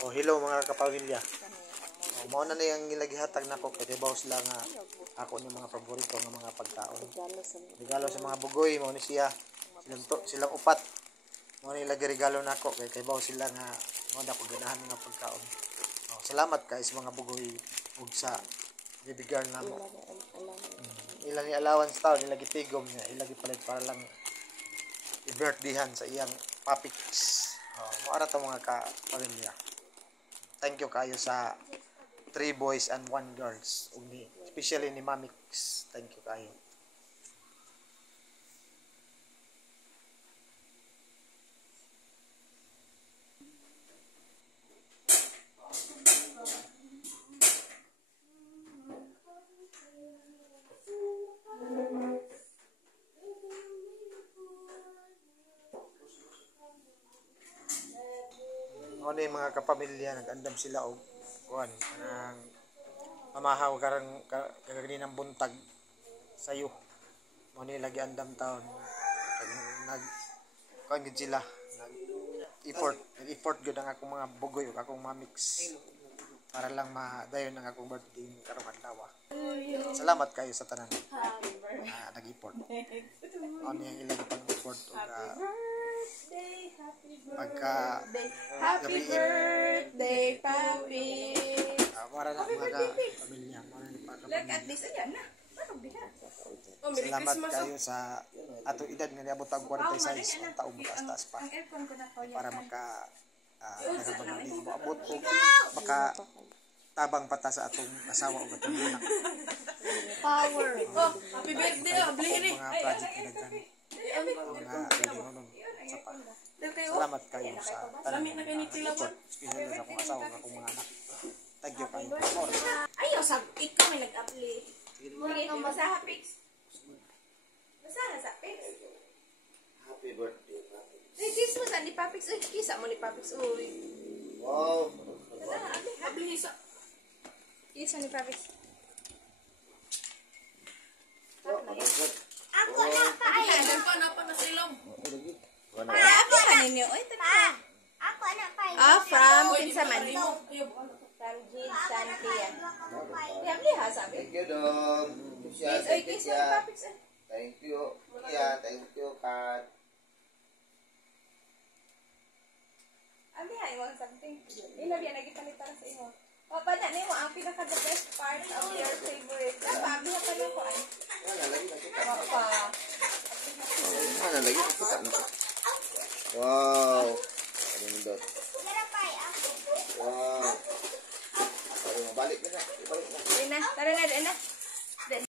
Oh, hello mga kapamilya. Oh, mao na yung ilagihatag nako kay bawo sila nga ako ni mga paborito nga mga pagkaon. Regalo sa mga bugoy mao ni siya. Silang upat. Mao ni lagi regalo nako kay bawo sila nga mao na ko ganahan nga pagkaon. Oh, salamat kay sa mga bugoy ug sa bibigyan namo. Ilang ni allowance taon nila gitigom niya, ilagi palit para lang i-birthdayhan sa iyang papix. Oh, maara ta mga kapamilya. Thank you kayo sa 3 boys and 1 girls. Especially ni Mamix. Thank you kayo. Ano yung mga kapamilya, nag-andam sila o kuhan, kanang mamahaw kaganinang buntag sayo. Ano yung lagi andam taon. Kuhan gid sila. Nag-effort gud ang akong mga bugoy o akong mamix. Para lang madayon ang akong birthday karong adlaw. Salamat kayo sa tanan. Nag-effort. Ano yung ilang pang-effort o pagka Happy birthday, Papi! para na mga pamilya. Look at this, ayan na. Salamat kayo sa ato edad nga niabot ang 46 ang taong mataas pa para nakabagay maabot o baka tabang pata sa atong asawa o atong anak. Power! Oh, happy birthday! Blihiri! Mga project na nagkan mga pinunong sa pa. Salamat kayo sa tanang effort, especially sa akong asawa ng akong mga anak. Thank you kayo. Ayaw, ikaw may nag-apply. Muli kang masaha, Pix. Masaha sa Pix. Happy birthday, Papi. Ay, kiss mo sa ni Papix. Uy, kisa mo ni Papix. Uy. Wow. Apply sa. Kisa ni Papix. Ako na pa. Ay, ako na pa na silong. Ako ka ninyo. Uy, tara. Ako na pa. From Kinsaman. From Jade Santia. Yamli ha, sabi. Thank you, Dom. Kiss, oy, kiss mo ni Papix. Thank you. Yeah, thank you, Kat. Abi ha, iwang something. Ilabi, nagipalit para sa iyo. Papa na, mo ang pinaka-the best part of your favorite. Abi ha pa lang ko ay. Lagi na kita. Papa. Lagi na kita. Wow. Alindot. Wow. Balik na. Tara na, tara na.